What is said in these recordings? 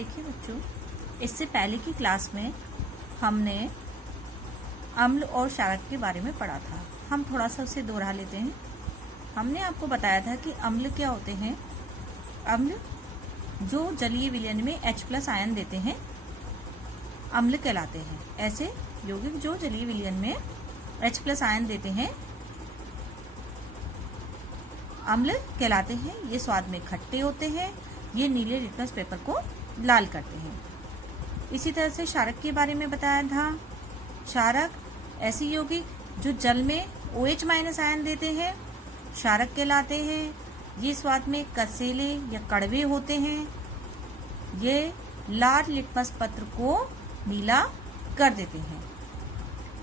देखिए बच्चों, इससे पहले की क्लास में हमने अम्ल और क्षारक के बारे में पढ़ा था। हम थोड़ा सा उसे दोहरा लेते हैं। हमने आपको बताया था कि अम्ल क्या होते हैं। अम्ल जो जलीय विलयन में H+ आयन देते हैं अम्ल कहलाते हैं। ऐसे यौगिक जो जलीय विलयन में H+ आयन देते हैं अम्ल कहलाते हैं। ये स्वाद में खट्टे होते हैं। ये नीले लिटमस पेपर को लाल करते हैं। इसी तरह से क्षारक के बारे में बताया था। क्षारक ऐसे यौगिक जो जल में OH- आयन देते हैं क्षारक कहलाते हैं। ये स्वाद में कसेले या कड़वे होते हैं। ये लाल लिटमस पत्र को नीला कर देते हैं।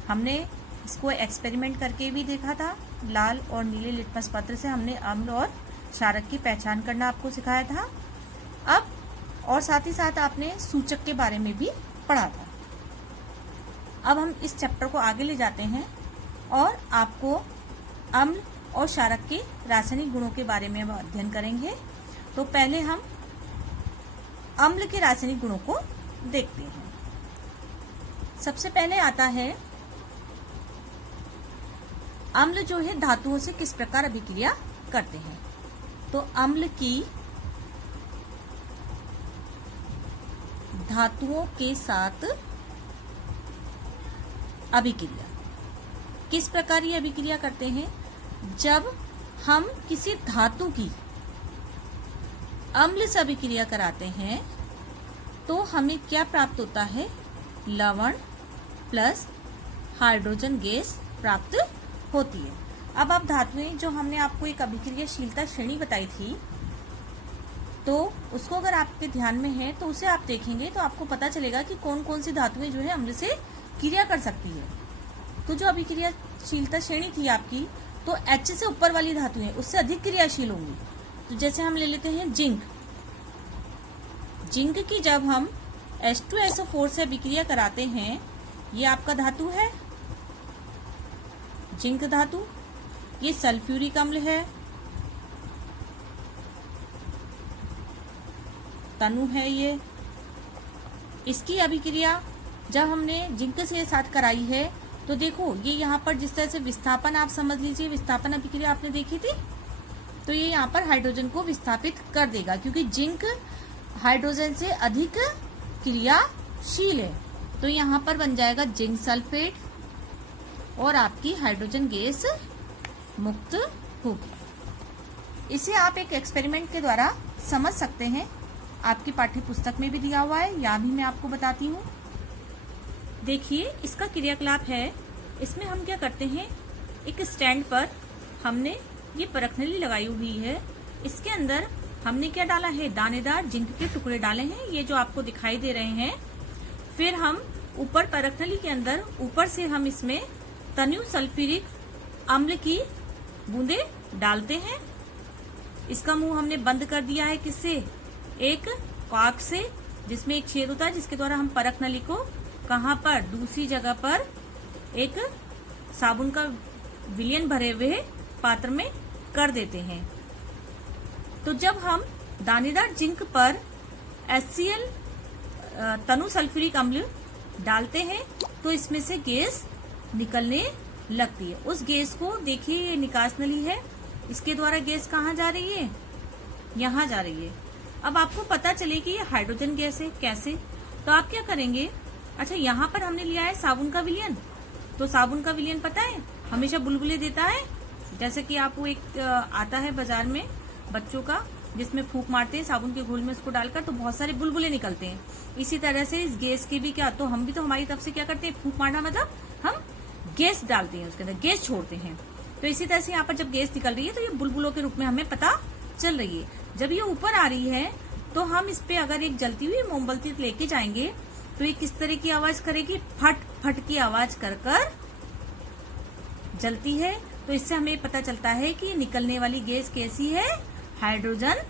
हमने इसको एक्सपेरिमेंट करके भी देखा था। लाल और नीले लिटमस पत्र से हमने अम्ल और क्षारक की पहचान करना आपको सिखाया था। अब और साथ ही साथ आपने सूचक के बारे में भी पढ़ा था। अब हम इस चैप्टर को आगे ले जाते हैं और आपको अम्ल और क्षारक के रासायनिक गुणों के बारे में अध्ययन करेंगे। तो पहले हम अम्ल के रासायनिक गुणों को देखते हैं। सबसे पहले आता है अम्ल जो है धातुओं से किस प्रकार अभिक्रिया करते हैं। तो अम्ल की धातुओं के साथ अभिक्रिया किस प्रकार ये अभिक्रिया करते हैं। जब हम किसी धातु की अम्ल से अभिक्रिया कराते हैं तो हमें क्या प्राप्त होता है, लवण प्लस हाइड्रोजन गैस प्राप्त होती है। अब आप धातुएं जो हमने आपको एक अभिक्रियाशीलता श्रेणी बताई थी तो उसको अगर आपके ध्यान में है तो उसे आप देखेंगे तो आपको पता चलेगा कि कौन कौन सी धातुएं जो है अम्ल से क्रिया कर सकती है। तो जो अभिक्रियाशीलता श्रेणी थी आपकी, तो H से ऊपर वाली धातुएं उससे अधिक क्रियाशील होंगी। तो जैसे हम ले लेते हैं जिंक। जिंक की जब हम H2SO4 से अभिक्रिया कराते हैं, ये आपका धातु है जिंक धातु। ये सल्फ्यूरिक अम्ल है, तनु है ये। इसकी अभिक्रिया जब हमने जिंक से साथ कराई है तो देखो ये यहाँ पर जिस तरह से विस्थापन, आप समझ लीजिए विस्थापन अभिक्रिया आपने देखी थी, तो ये यहाँ पर हाइड्रोजन को विस्थापित कर देगा क्योंकि जिंक हाइड्रोजन से अधिक क्रियाशील है। तो यहाँ पर बन जाएगा जिंक सल्फेट और आपकी हाइड्रोजन गैस मुक्त होगी। इसे आप एक एक्सपेरिमेंट के द्वारा समझ सकते हैं। आपकी पाठ्य पुस्तक में भी दिया हुआ है, यहाँ भी मैं आपको बताती हूँ। देखिए इसका क्रियाकलाप है। इसमें हम क्या करते हैं, एक स्टैंड पर हमने ये परखनली लगाई हुई है। इसके अंदर हमने क्या डाला है, दानेदार जिंक के टुकड़े डाले हैं, ये जो आपको दिखाई दे रहे हैं। फिर हम ऊपर परखनली के अंदर ऊपर से हम इसमें तनु सल्फ्यूरिक अम्ल की बूंदे डालते हैं। इसका मुंह हमने बंद कर दिया है किससे, एक कॉर्क से, जिसमें एक छेद होता है जिसके द्वारा हम परखनली को कहां पर, दूसरी जगह पर एक साबुन का विलयन भरे हुए पात्र में कर देते हैं। तो जब हम दानेदार जिंक पर HCl तनु सल्फ्यूरिक अम्ल डालते हैं तो इसमें से गैस निकलने लगती है। उस गैस को देखिए, ये निकास नली है, इसके द्वारा गैस कहाँ जा रही है, यहाँ जा रही है। अब आपको पता चले कि ये हाइड्रोजन गैस है, कैसे, तो आप क्या करेंगे, अच्छा यहाँ पर हमने लिया है साबुन का विलयन। तो साबुन का विलयन पता है हमेशा बुलबुले देता है। जैसे कि आपको एक आता है बाजार में बच्चों का, जिसमें फूंक मारते हैं साबुन के घोल में उसको डालकर, तो बहुत सारे बुलबुले निकलते हैं। इसी तरह से इस गैस के भी क्या, तो हम भी तो हमारी तरफ से क्या करते हैं, फूंक मारना मतलब हम गैस डालते हैं, उसके अंदर गैस छोड़ते हैं। तो इसी तरह से यहाँ पर जब गैस निकल रही है तो ये बुलबुलों के रूप में हमें पता चल रही है। जब ये ऊपर आ रही है तो हम इस पे अगर एक जलती हुई मोमबत्ती लेके जाएंगे तो ये किस तरह की आवाज करेगी, फट फट की आवाज कर कर जलती है। तो इससे हमें पता चलता है कि निकलने वाली गैस कैसी है, हाइड्रोजन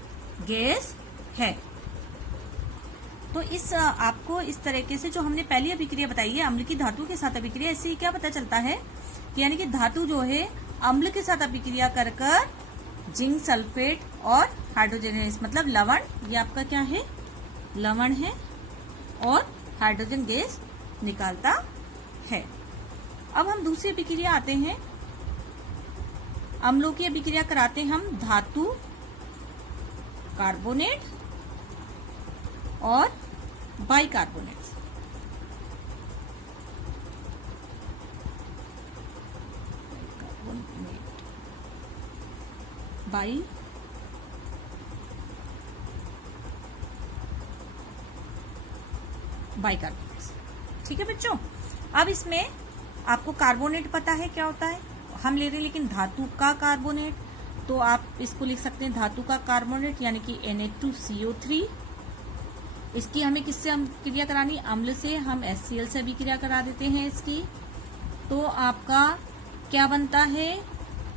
गैस है। तो इस आपको इस तरीके से जो हमने पहली अभिक्रिया बताई है अम्ल की धातु के साथ अभिक्रिया, इससे क्या पता चलता है कि यानी कि धातु जो है अम्ल के साथ अभिक्रिया कर कर जिंक सल्फेट और हाइड्रोजन मतलब लवण, ये आपका क्या है लवण है और हाइड्रोजन गैस निकालता है। अब हम दूसरी अभिक्रिया आते हैं। अम्लों की अभिक्रिया कराते हैं हम धातु कार्बोनेट और बाइकार्बोनेट। बाइकार्बोनेट, ठीक है बच्चों। अब इसमें आपको कार्बोनेट पता है क्या होता है, हम ले रहे हैं लेकिन धातु का कार्बोनेट, तो आप इसको लिख सकते हैं धातु का कार्बोनेट यानी कि Na2CO3। इसकी हमें किससे क्रिया करानी, अम्ल से, हम HCl से भी क्रिया करा देते हैं इसकी। तो आपका क्या बनता है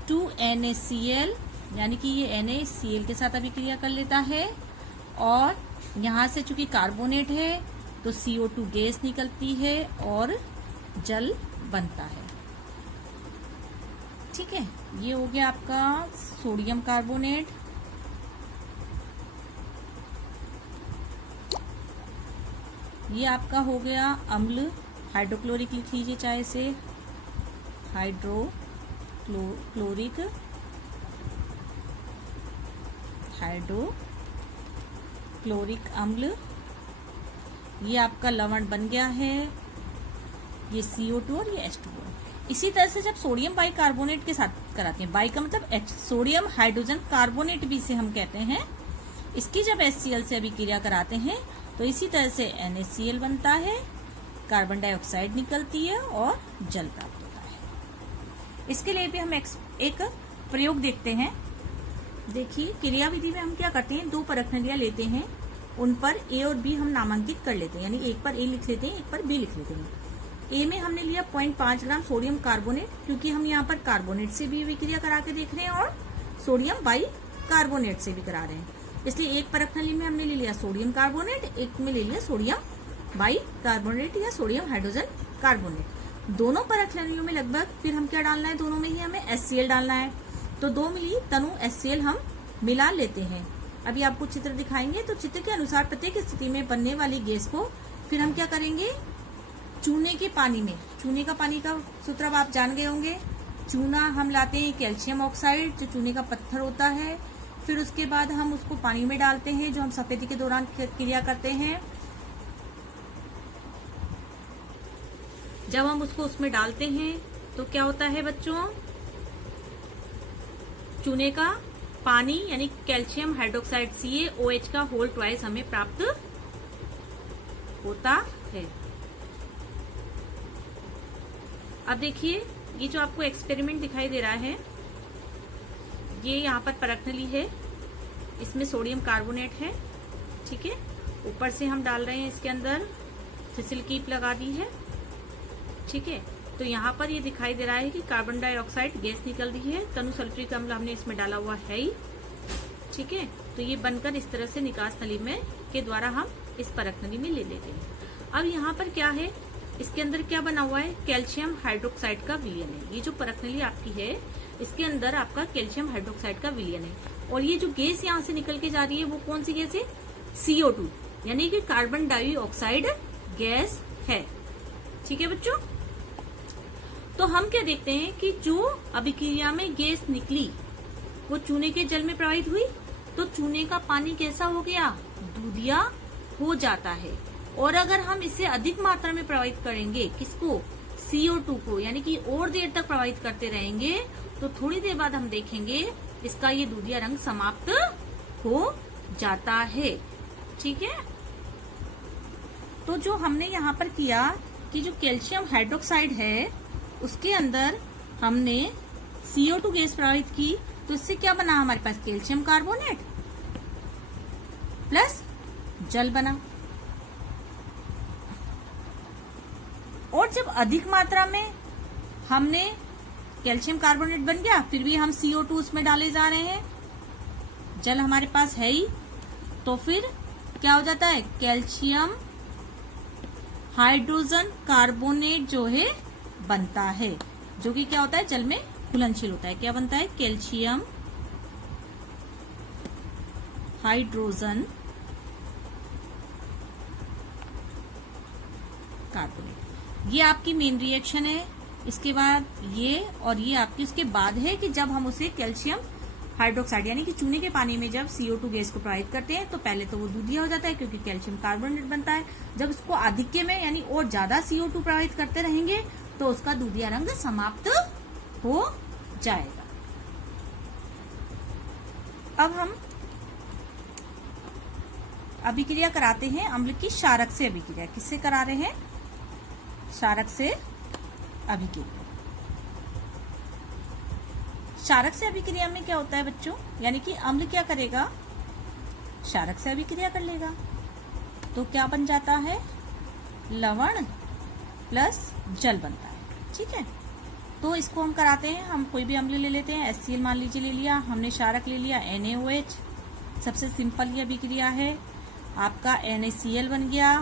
2NaCl, यानी कि ये NaCl के साथ अभी क्रिया कर लेता है और यहां से चूंकि कार्बोनेट है तो CO2 गैस निकलती है और जल बनता है। ठीक है, ये हो गया आपका सोडियम कार्बोनेट। ये आपका हो गया अम्ल, हाइड्रोक्लोरिक लिख लीजिए चाहे से, हाइड्रोक्लोरिक अम्ल। ये आपका लवण बन गया है, ये CO2 और ये H2O। इसी तरह से जब सोडियम बाइकार्बोनेट के साथ कराते हैं, बाई का मतलब H, सोडियम हाइड्रोजन कार्बोनेट भी इसे हम कहते हैं, इसकी जब HCl से अभिक्रिया कराते हैं तो इसी तरह से NaCl बनता है, कार्बन डाइऑक्साइड निकलती है और जल प्राप्त होता है। इसके लिए भी हम एक प्रयोग देखते हैं। देखिए, क्रिया विधि में हम क्या करते हैं, दो परख नलियां लेते हैं, उन पर A और B हम नामांकित कर लेते हैं, यानी एक पर A लिख लेते हैं, एक पर B लिख लेते हैं। A में हमने लिया 0.5 ग्राम सोडियम कार्बोनेट, क्योंकि हम यहाँ पर कार्बोनेट से भी विक्रिया करा के देख रहे हैं और सोडियम बाई कार्बोनेट से भी करा रहे हैं, इसलिए एक परख नली में हमने ले लिया सोडियम कार्बोनेट, एक में ले लिया सोडियम बाई कार्बोनेट या सोडियम हाइड्रोजन कार्बोनेट। दोनों परख नलियों में लगभग फिर हम क्या डालना है, दोनों में ही हमें HCl डालना है, तो 2 मिली तनु HCl हम मिला लेते हैं। अभी आपको चित्र दिखाएंगे, तो चित्र के अनुसार प्रत्येक स्थिति में बनने वाली गैस को फिर हम क्या करेंगे, चूने के पानी में, चूने का पानी का सूत्र अब आप जान गए होंगे, चूना हम लाते हैं कैल्शियम ऑक्साइड जो चूने का पत्थर होता है, फिर उसके बाद हम उसको पानी में डालते हैं जो हम सफेदी के दौरान क्रिया करते हैं। जब हम उसको उसमें डालते हैं तो क्या होता है बच्चों, चूने का पानी यानी कैल्शियम हाइड्रोक्साइड CaOH का होल ट्वाइस हमें प्राप्त होता है। अब देखिए, ये जो आपको एक्सपेरिमेंट दिखाई दे रहा है, ये यहाँ पर परख नली है, इसमें सोडियम कार्बोनेट है, ठीक है, ऊपर से हम डाल रहे हैं इसके अंदर फिसिल कीप लगा दी है, ठीक है। तो यहाँ पर ये दिखाई दे रहा है कि कार्बन डाइऑक्साइड गैस निकल रही है, तनु सल्फ्यूरिक अम्ल हमने इसमें डाला हुआ है ही, ठीक है। तो ये बनकर इस तरह से निकास नली में के द्वारा हम इस परख नली में ले लेते हैं। अब यहाँ पर क्या है, इसके अंदर क्या बना हुआ है, कैल्शियम हाइड्रोक्साइड का विलयन है। ये जो परख नली आपकी है, इसके अंदर आपका कैल्शियम हाइड्रोक्साइड का विलयन है, और ये जो गैस यहाँ से निकल के जा रही है वो कौन सी गैस है, CO2 यानी कि कार्बन डाइऑक्साइड गैस है, ठीक है बच्चों। तो हम क्या देखते हैं कि जो अभिक्रिया में गैस निकली वो चूने के जल में प्रवाहित हुई, तो चूने का पानी कैसा हो गया, दूधिया हो जाता है। और अगर हम इसे अधिक मात्रा में प्रवाहित करेंगे, किसको, CO2 को, यानी कि और देर तक प्रवाहित करते रहेंगे, तो थोड़ी देर बाद हम देखेंगे इसका ये दूधिया रंग समाप्त हो जाता है, ठीक है। तो जो हमने यहाँ पर किया कि जो कैल्शियम हाइड्रोक्साइड है उसके अंदर हमने CO2 गैस प्रवाहित की, तो इससे क्या बना हमारे पास, कैल्शियम कार्बोनेट प्लस जल बना। और जब अधिक मात्रा में हमने कैल्शियम कार्बोनेट बन गया, फिर भी हम CO2 उसमें डाले जा रहे हैं, जल हमारे पास है ही, तो फिर क्या हो जाता है, कैल्शियम हाइड्रोजन कार्बोनेट जो है बनता है, जो कि क्या होता है, जल में घुलनशील होता है। क्या बनता है, कैल्शियम हाइड्रोजन कार्बोनेट। ये आपकी मेन रिएक्शन है। इसके बाद ये और ये आपकी उसके बाद है कि जब हम उसे कैल्शियम हाइड्रोक्साइड यानी कि चूने के पानी में जब CO2 गैस को प्रवाहित करते हैं तो पहले तो वो दूधिया हो जाता है क्योंकि कैल्शियम कार्बोनेट बनता है। जब उसको आधिक्य में यानी और ज्यादा CO2 प्रवाहित करते रहेंगे तो उसका दूधिया रंग समाप्त हो जाएगा। अब हम अभिक्रिया कराते हैं अम्ल की क्षारक से अभिक्रिया। किससे करा रहे हैं? क्षारक से अभिक्रिया। क्षारक से अभिक्रिया में क्या होता है बच्चों? यानी कि अम्ल क्या करेगा? क्षारक से अभिक्रिया कर लेगा। तो क्या बन जाता है? लवण प्लस जल बनता है। ठीक है, तो इसको हम कराते हैं। हम कोई भी अम्ल ले लेते हैं। HCl मान लीजिए ले लिया हमने, क्षारक ले लिया NaOH। सबसे सिंपल ये अभिक्रिया है। आपका NaCl बन गया,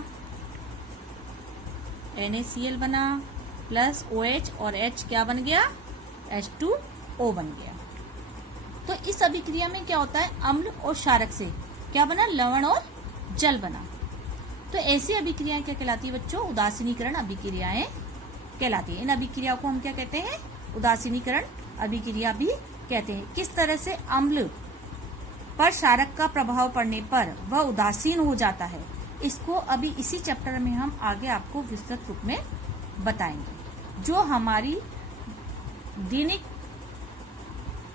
NaCl बना प्लस OH और H क्या बन गया? H2O बन गया। तो इस अभिक्रिया में क्या होता है? अम्ल और क्षारक से क्या बना? लवण और जल बना। तो ऐसी अभिक्रियाएं क्या कहलाती है बच्चों? उदासीनीकरण अभिक्रियाएं कहलाती है। इन अभिक्रियाओं को हम क्या कहते हैं? उदासीनीकरण अभिक्रिया भी कहते हैं। किस तरह से अम्ल पर क्षारक का प्रभाव पड़ने पर वह उदासीन हो जाता है, इसको अभी इसी चैप्टर में हम आगे आपको विस्तृत रूप में बताएंगे, जो हमारी दैनिक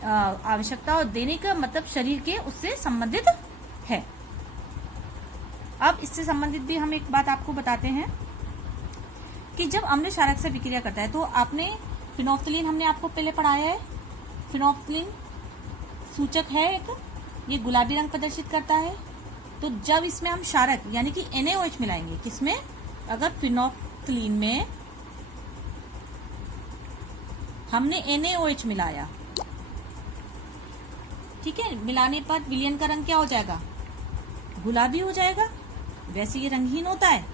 आवश्यकता और दैनिक मतलब शरीर के उससे संबंधित है। अब इससे संबंधित भी हम एक बात आपको बताते हैं कि जब अम्ल क्षारक से अभिक्रिया करता है तो आपने फिनोल्फ्थलीन हमने आपको पहले पढ़ाया है। फिनोल्फ्थलीन सूचक है एक, ये गुलाबी रंग प्रदर्शित करता है। तो जब इसमें हम क्षारक यानी कि NaOH मिलाएंगे, किसमें? अगर फिनोल्फ्थलीन में हमने NaOH मिलाया, ठीक है, मिलाने पर विलयन का रंग क्या हो जाएगा? गुलाबी हो जाएगा। वैसे ये रंगहीन होता है।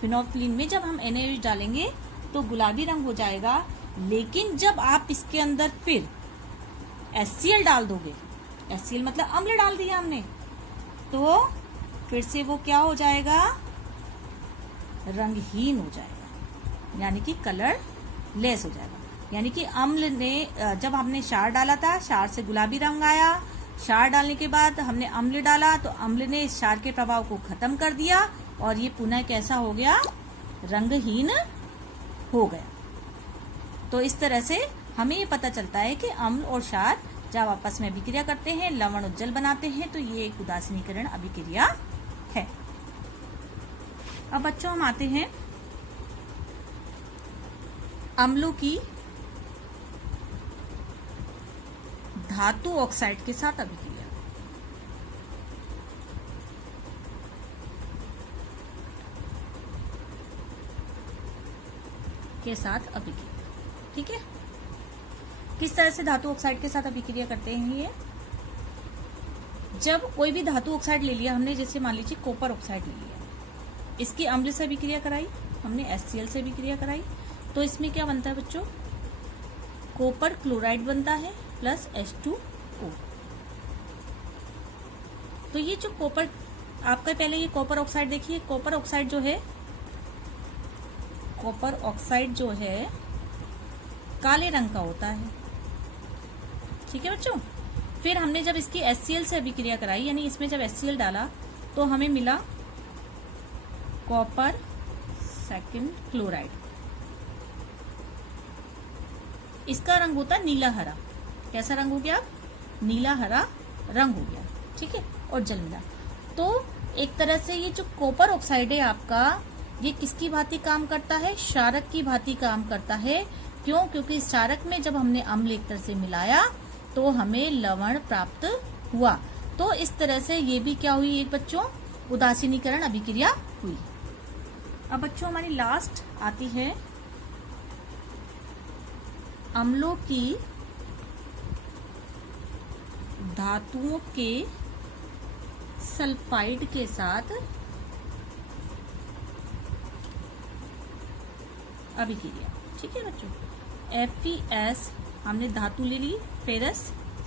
फिनोल्फ्थलीन में जब हम NaOH डालेंगे तो गुलाबी रंग हो जाएगा, लेकिन जब आप इसके अंदर फिर HCl डाल दोगे, HCl मतलब अम्ल डाल दिया हमने, तो फिर से वो क्या हो जाएगा? रंगहीन हो जाएगा, यानी कि कलर लेस हो जाएगा। यानी कि अम्ल ने जब हमने क्षार डाला था, क्षार से गुलाबी रंग आया। क्षार डालने के बाद हमने अम्ल डाला तो अम्ल ने इस क्षार के प्रभाव को खत्म कर दिया और ये पुनः कैसा हो गया? रंगहीन हो गया। तो इस तरह से हमें ये पता चलता है कि अम्ल और क्षार जब आपस में अभिक्रिया करते हैं, लवण और जल बनाते हैं, तो ये एक उदासीनीकरण अभिक्रिया है। अब बच्चों हम आते हैं अम्लों की धातु ऑक्साइड के साथ अभिक्रिया। के साथ अभिक्रिया, ठीक है। किस तरह से धातु ऑक्साइड के साथ अभिक्रिया करते हैं ये? जब कोई भी धातु ऑक्साइड ले लिया हमने, जैसे मान लीजिए कॉपर ऑक्साइड ले लिया, इसकी अम्ल से अभिक्रिया कराई हमने, HCl से अभिक्रिया कराई, तो इसमें क्या बनता है बच्चों? कॉपर क्लोराइड बनता है प्लस H2O। तो ये जो कॉपर आपका, पहले ये कॉपर ऑक्साइड देखिए, कॉपर ऑक्साइड जो है, कॉपर ऑक्साइड जो है काले रंग का होता है, ठीक है बच्चों। फिर हमने जब इसकी HCl से अभिक्रिया कराई, यानी इसमें जब HCl डाला तो हमें मिला कॉपर सेकंड क्लोराइड। इसका रंग होता है नीला हरा। कैसा रंग हो गया? नीला हरा रंग हो गया, ठीक है। और जल मिला, तो एक तरह से ये जो कॉपर ऑक्साइड है आपका, ये किसकी भांति काम करता है? क्षारक की भांति काम करता है। क्यों? क्योंकि इस क्षारक में जब हमने अम्ल एक तरह से मिलाया तो हमें लवण प्राप्त हुआ। तो इस तरह से ये भी क्या हुई एक बच्चों? उदासीनीकरण अभिक्रिया हुई। अब बच्चों हमारी लास्ट आती है अम्लों की धातुओं के सल्फाइड के साथ अभिक्रिया, ठीक है बच्चों। FeS हमने धातु ले ली, फेरस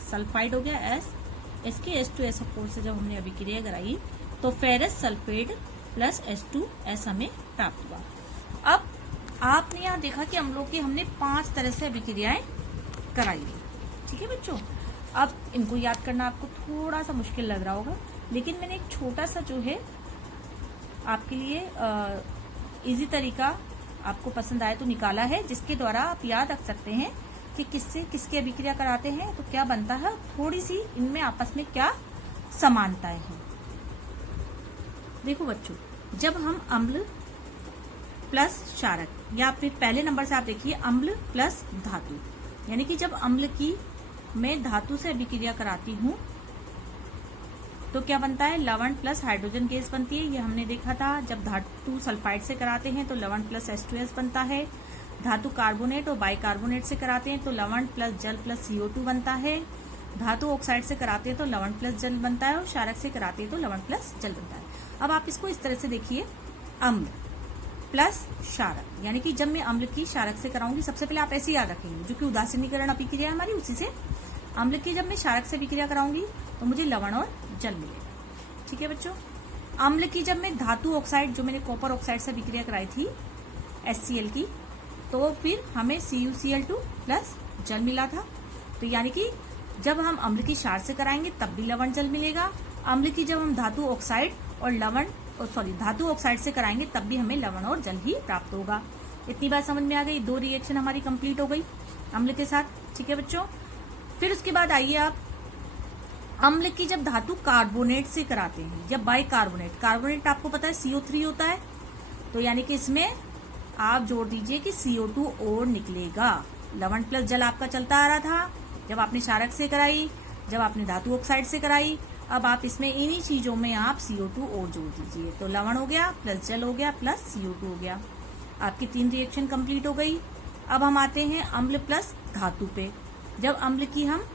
सल्फाइड हो गया S, इसके H2SO4 से जब हमने अभिक्रिया कराई तो फेरस सल्फेट प्लस H2S हमें प्राप्त हुआ। अब आपने यहाँ देखा कि अम्लों की हमने 5 तरह से अभिक्रियाएं कराई है। ठीक है बच्चों, अब इनको याद करना आपको थोड़ा सा मुश्किल लग रहा होगा, लेकिन मैंने एक छोटा सा जो है आपके लिए इजी तरीका आपको पसंद आए तो निकाला है, जिसके द्वारा आप याद रख सकते हैं कि किससे किसकी अभिक्रिया कराते हैं तो क्या बनता है, थोड़ी सी इनमें आपस में क्या समानताएं हैं। देखो बच्चों, जब हम अम्ल प्लस क्षारक, या फिर पहले नंबर से आप देखिए अम्ल प्लस धातु, यानी कि जब अम्ल की मैं धातु से अभिक्रिया कराती हूँ तो क्या बनता है, लवण प्लस हाइड्रोजन गैस बनती है। ये हमने देखा था। जब धातु सल्फाइड से कराते हैं तो लवण प्लस H2S बनता है। धातु कार्बोनेट और बाइकार्बोनेट से कराते हैं तो लवण प्लस जल प्लस CO2 बनता है। धातु ऑक्साइड से कराते हैं तो लवण प्लस जल बनता है, और क्षारक से कराते हैं तो लवण प्लस जल बनता है। अब आप इसको इस तरह से देखिए, अम्ल प्लस क्षारक, यानी कि जब मैं अम्ल की क्षारक से कराऊंगी, सबसे पहले आप ऐसे याद रखेंगे, जो कि उदासीनीकरण अभिक्रिया है हमारी, उसी से अम्ल की जब मैं क्षारक से अभिक्रिया कराऊंगी तो मुझे लवण और जल मिलेगा। ठीक है बच्चों, अम्ल की जब मैं धातु ऑक्साइड, जो मैंने कॉपर ऑक्साइड से अभिक्रिया कराई थी HCl की, तो फिर हमें CuCl2 प्लस जल मिला था। तो यानी कि जब हम अम्ल की क्षार से कराएंगे तब भी लवण जल मिलेगा। अम्ल की जब हम धातु ऑक्साइड और धातु ऑक्साइड से कराएंगे तब भी हमें लवण और जल ही प्राप्त होगा। इतनी बात समझ में आ गई। 2 रिएक्शन हमारी कंप्लीट हो गई अम्ल के साथ। ठीक है बच्चों, फिर उसके बाद आइए आप अम्ल की जब धातु कार्बोनेट से कराते हैं, या बाइकार्बोनेट, कार्बोनेट आपको पता है CO3 होता है, तो यानी कि इसमें आप जोड़ दीजिए कि CO2 और निकलेगा। लवण प्लस जल आपका चलता आ रहा था जब आपने क्षारक से कराई, जब आपने धातु ऑक्साइड से कराई। अब आप इसमें इन्हीं चीजों में आप CO2 और जोड़ दीजिए, तो लवण हो गया प्लस जल हो गया प्लस CO2 हो गया। आपकी 3 रिएक्शन कंप्लीट हो गई। अब हम आते हैं अम्ल प्लस धातु पे। जब अम्ल की हम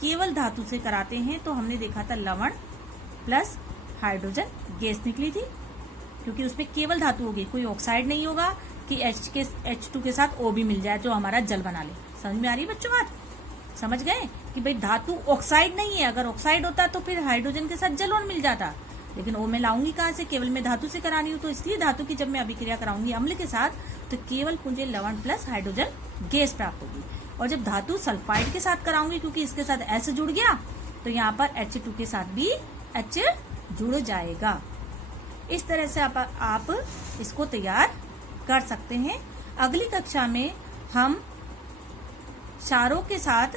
केवल धातु से कराते हैं तो हमने देखा था लवण प्लस हाइड्रोजन गैस निकली थी, क्योंकि उसमें केवल धातु होगी, कोई ऑक्साइड नहीं होगा कि H2 के साथ O भी मिल जाए जो हमारा जल बना ले। समझ में आ रही है बच्चों बात? समझ गए कि भाई धातु ऑक्साइड नहीं है, अगर ऑक्साइड होता तो फिर हाइड्रोजन के साथ जल और मिल जाता, लेकिन O मैं लाऊंगी कहाँ से, केवल मैं धातु से करानी हूँ, तो इसलिए धातु की जब मैं अभिक्रिया कराऊंगी अम्ल के साथ तो केवल मुझे लवण प्लस हाइड्रोजन गैस प्राप्त होगी। और जब धातु सल्फाइड के साथ कराऊंगी, क्योंकि इसके साथ H जुड़ गया, तो यहाँ पर H2 के साथ भी H जुड़ जाएगा। इस तरह से आप इसको तैयार कर सकते हैं। अगली कक्षा में हम क्षारों के साथ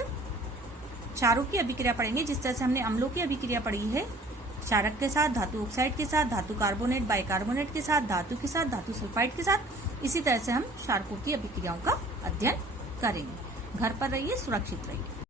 क्षारों की अभिक्रिया पढ़ेंगे, जिस तरह से हमने अम्लों की अभिक्रिया पढ़ी है, क्षारक के साथ, धातु ऑक्साइड के साथ, धातु कार्बोनेट बाइकार्बोनेट के साथ, धातु के साथ, धातु सल्फाइड के साथ। इसी तरह से हम क्षारकों की अभिक्रियाओं का अध्ययन करेंगे। घर पर रहिए, सुरक्षित रहिए।